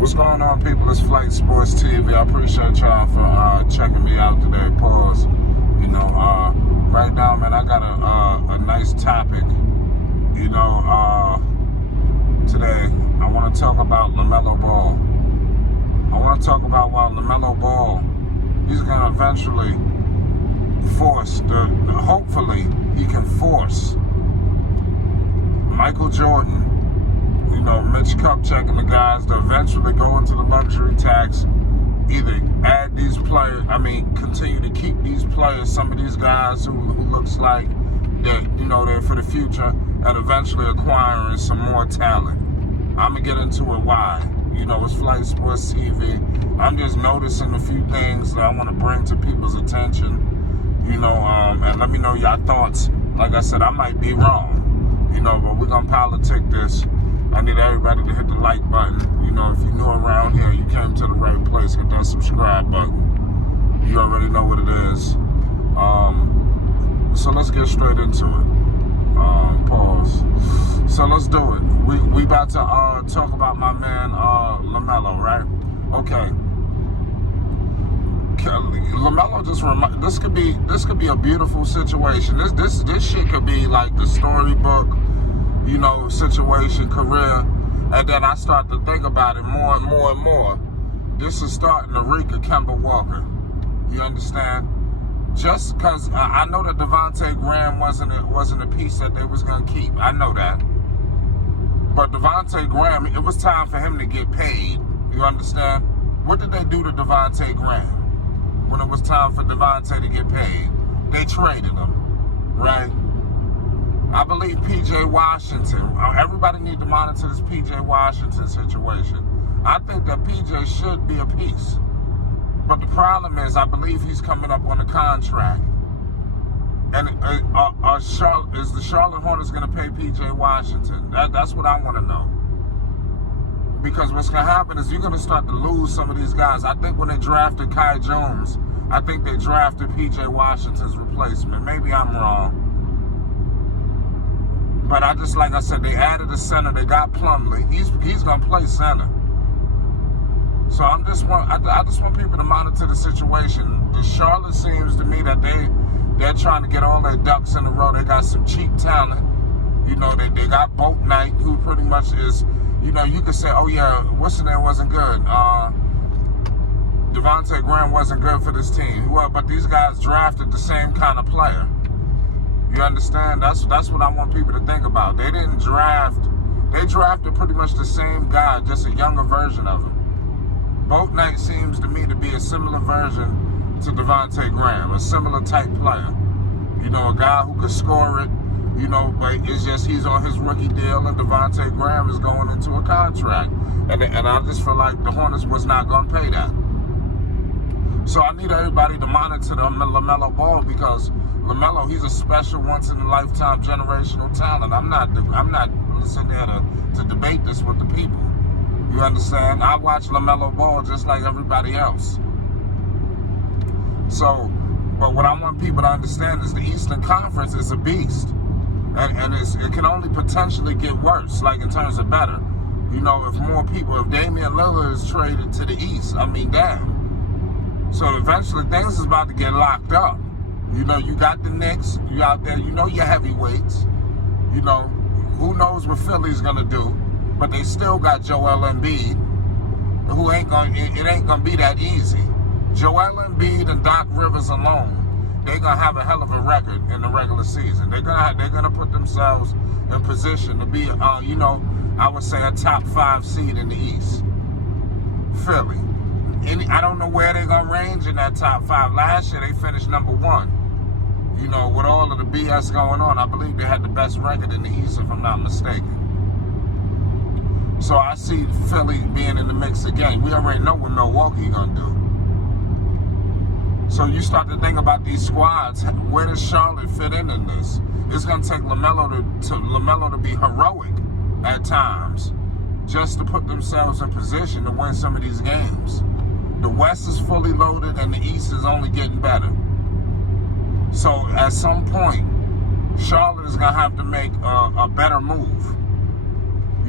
What's going on, people? It's Flight Sports TV. I appreciate y'all for checking me out today. Pause. Right now, man, I got a nice topic. Today I want to talk about Lamelo Ball. I want to talk about why Lamelo Ball, he's going to eventually hopefully he can force Michael Jordan, Mitch Kupchak and the guys to eventually go into the luxury tax, either add these players, continue to keep these players, some of these guys who looks like that, they're for the future, and eventually acquiring some more talent. I'm going to get into it why. It's Flight Sports TV. I'm just noticing a few things that I want to bring to people's attention, and let me know your thoughts. Like I said, I might be wrong, but we're going to politic this. I need everybody to hit the like button. If you're new around here, you came to the right place. Hit that subscribe button. You already know what it is. So let's get straight into it. Pause. So let's do it. We about to talk about my man Lamelo, right? Okay. Lamelo this could be a beautiful situation. This shit could be like the storybook, situation, career, and then I start to think about it more and more and more. This is starting to reek of Kemba Walker. You understand? Just because I know that Devontae Graham wasn't a piece that they was gonna keep. I know that. But Devontae Graham, it was time for him to get paid. You understand? What did they do to Devontae Graham when it was time for Devontae to get paid? They traded him, right? I believe P.J. Washington, everybody need to monitor this P.J. Washington situation. I think that P.J. should be a piece. But the problem is, I believe he's coming up on a contract. And is the Charlotte Hornets going to pay P.J. Washington? That's what I want to know. Because what's going to happen is you're going to start to lose some of these guys. I think when they drafted Kai Jones, I think they drafted P.J. Washington's replacement. Maybe I'm wrong. But like I said, they added a center. They got Plumlee. He's gonna play center. So I just want people to monitor the situation. The Charlotte seems to me that they're trying to get all their ducks in a row. They got some cheap talent. They got Boat Knight, who pretty much is, you could say, oh yeah, what's the name wasn't good. Devontae Graham wasn't good for this team. Well, but these guys drafted the same kind of player. You understand? That's what I want people to think about. They drafted pretty much the same guy, just a younger version of him. Boat Knight seems to me to be a similar version to Devontae Graham, a similar type player. A guy who could score it, but it's just he's on his rookie deal and Devontae Graham is going into a contract. And I just feel like the Hornets was not going to pay that. So I need everybody to monitor the Lamelo Ball because Lamelo, he's a special, once-in-a-lifetime generational talent. I'm not sitting there to debate this with the people. You understand? I watch Lamelo Ball just like everybody else. So, but what I want people to understand is the Eastern Conference is a beast. And it can only potentially get worse, like in terms of better. If Damian Lillard is traded to the East, damn. So eventually things is about to get locked up. You got the Knicks, you out there, your heavyweights. Who knows what Philly's gonna do, but they still got Joel Embiid, who it ain't gonna be that easy. Joel Embiid and Doc Rivers alone, they're gonna have a hell of a record in the regular season. They're gonna put themselves in position to be, I would say a top 5 seed in the East. Philly. I don't know where they're going to range in that top 5. Last year, they finished number 1. With all of the BS going on, I believe they had the best record in the East, if I'm not mistaken. So I see Philly being in the mix again. We already know what Milwaukee going to do. So you start to think about these squads. Where does Charlotte fit in this? It's going to take Lamelo to be heroic at times just to put themselves in position to win some of these games. The West is fully loaded and the East is only getting better. So at some point, Charlotte is going to have to make a better move.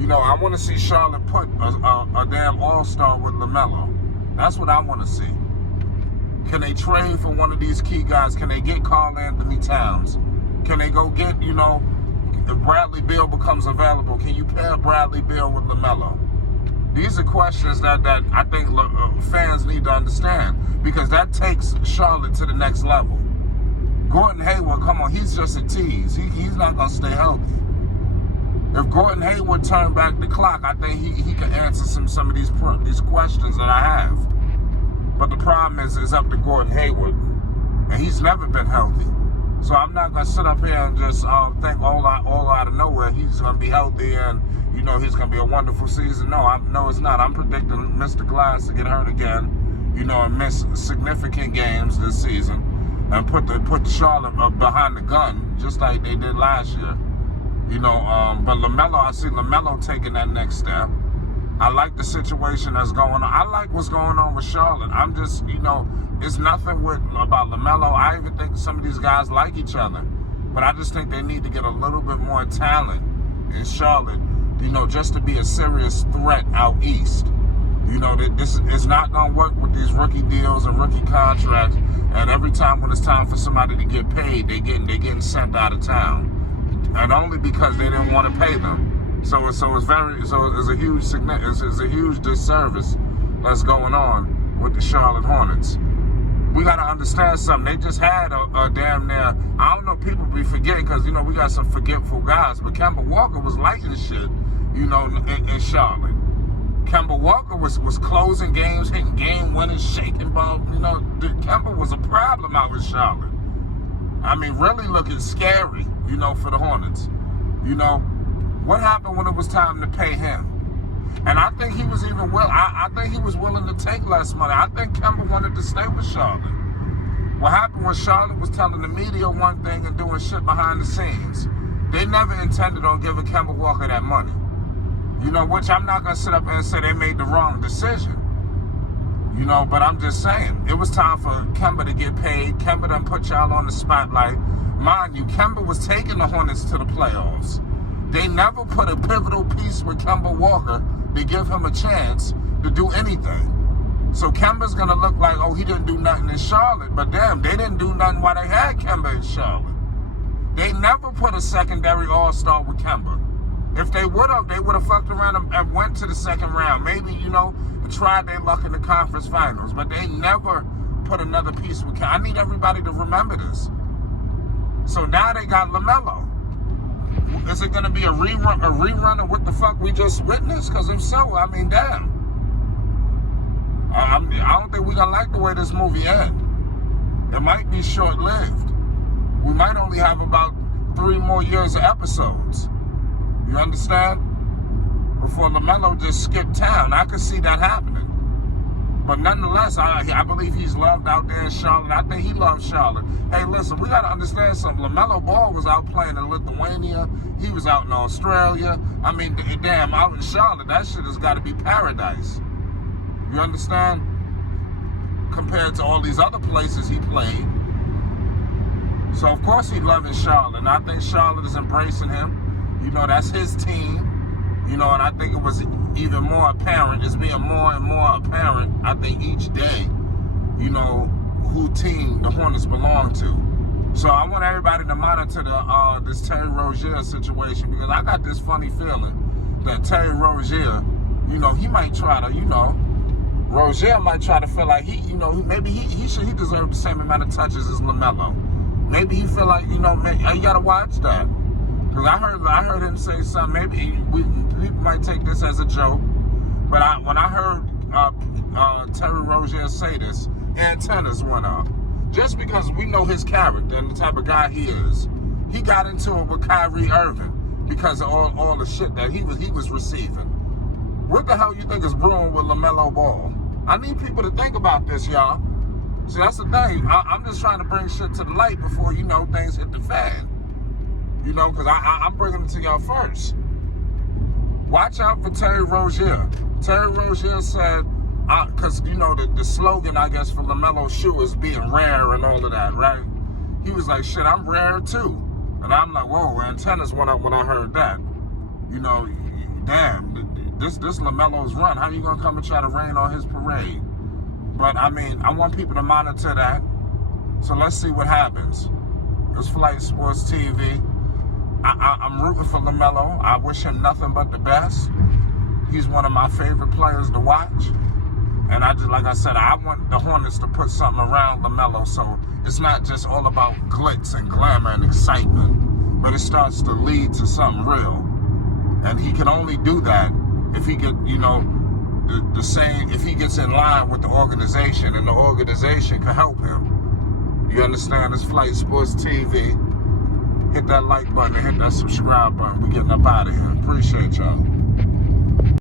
I want to see Charlotte put a damn all-star with Lamelo. That's what I want to see. Can they trade for one of these key guys? Can they get Karl Anthony Towns? Can they go get, if Bradley Beal becomes available, can you pair Bradley Beal with Lamelo? These are questions that I think fans need to understand, because that takes Charlotte to the next level. Gordon Hayward, come on, he's just a tease. He's not going to stay healthy. If Gordon Hayward turned back the clock, I think he can answer some of these questions that I have. But the problem is up to Gordon Hayward, and he's never been healthy. So I'm not going to sit up here and just think all out of nowhere he's going to be healthy and, he's going to be a wonderful season. No, it's not. I'm predicting Mr. Glass to get hurt again, and miss significant games this season, and put Charlotte behind the gun, just like they did last year. But Lamelo, I see Lamelo taking that next step. I like the situation that's going on. I like what's going on with Charlotte. I'm just, it's nothing about Lamelo. I even think some of these guys like each other. But I just think they need to get a little bit more talent in Charlotte, just to be a serious threat out east. This is not going to work with these rookie deals and rookie contracts. And every time when it's time for somebody to get paid, they're getting sent out of town. And only because they didn't want to pay them. So it's a huge disservice that's going on with the Charlotte Hornets. We got to understand something. They just had a damn near, I don't know, people be forgetting, because we got some forgetful guys, but Kemba Walker was lighting shit, in Charlotte. Kemba Walker was closing games, hitting game-winning, shaking balls. Kemba was a problem out with Charlotte. I mean, really looking scary, for the Hornets. What happened when it was time to pay him? And I think he was even I think he was willing to take less money. I think Kemba wanted to stay with Charlotte. What happened was Charlotte was telling the media one thing and doing shit behind the scenes. They never intended on giving Kemba Walker that money. Which I'm not going to sit up and say they made the wrong decision. But I'm just saying, it was time for Kemba to get paid. Kemba done put y'all on the spotlight. Mind you, Kemba was taking the Hornets to the playoffs. They never put a pivotal piece with Kemba Walker to give him a chance to do anything. So Kemba's going to look like, oh, he didn't do nothing in Charlotte. But damn, they didn't do nothing while they had Kemba in Charlotte. They never put a secondary all-star with Kemba. If they would have fucked around and went to the second round. Maybe, tried their luck in the conference finals. But they never put another piece with Kemba. I need everybody to remember this. So now they got Lamelo. Is it going to be a rerun of what the fuck we just witnessed? Because if so, I mean, damn. I don't think we're going to like the way this movie ends. It might be short-lived. We might only have about 3 more years of episodes. You understand? Before Lamelo just skipped town. I could see that happening. But nonetheless, I believe he's loved out there in Charlotte. I think he loves Charlotte. Hey, listen, we got to understand something. LaMelo Ball was out playing in Lithuania. He was out in Australia. I mean, damn, out in Charlotte, that shit has got to be paradise. You understand? Compared to all these other places he played. So, of course, he's loving Charlotte. And I think Charlotte is embracing him. That's his team. And I think it was even more apparent. It's being more and more apparent, I think, each day, who team the Hornets belong to. So I want everybody to monitor this Terry Rozier situation, because I got this funny feeling that Terry Rozier, he might try to, Rozier might try to feel like maybe he deserves the same amount of touches as LaMelo. Maybe he feel like, you got to watch that. Because I heard him say something, maybe people might take this as a joke, but when I heard Terry Rozier say this, antennas went up. Just because we know his character and the type of guy he is. He got into it with Kyrie Irving because of all the shit that he was receiving. What the hell you think is brewing with LaMelo Ball? I need people to think about this, y'all. See, that's the thing. I'm just trying to bring shit to the light before, things hit the fan. Because I'm bringing it to y'all first. Watch out for Terry Rozier. Terry Rozier said, because, the slogan, I guess, for LaMelo's shoe is being rare and all of that, right? He was like, shit, I'm rare too. And I'm like, whoa, antennas went up when I heard that. damn, this Lamelo's run. How you gonna come and try to rain on his parade? But I mean, I want people to monitor that. So let's see what happens. It's Flight Sports TV. I'm rooting for Lamelo. I wish him nothing but the best. He's one of my favorite players to watch. And I just, like I said, I want the Hornets to put something around Lamelo so it's not just all about glitz and glamour and excitement, but it starts to lead to something real. And he can only do that if he get, you know, the same, if he gets in line with the organization and the organization can help him. You understand? It's Flight Sports TV. Hit that like button, hit that subscribe button. We're getting up out of here. Appreciate y'all.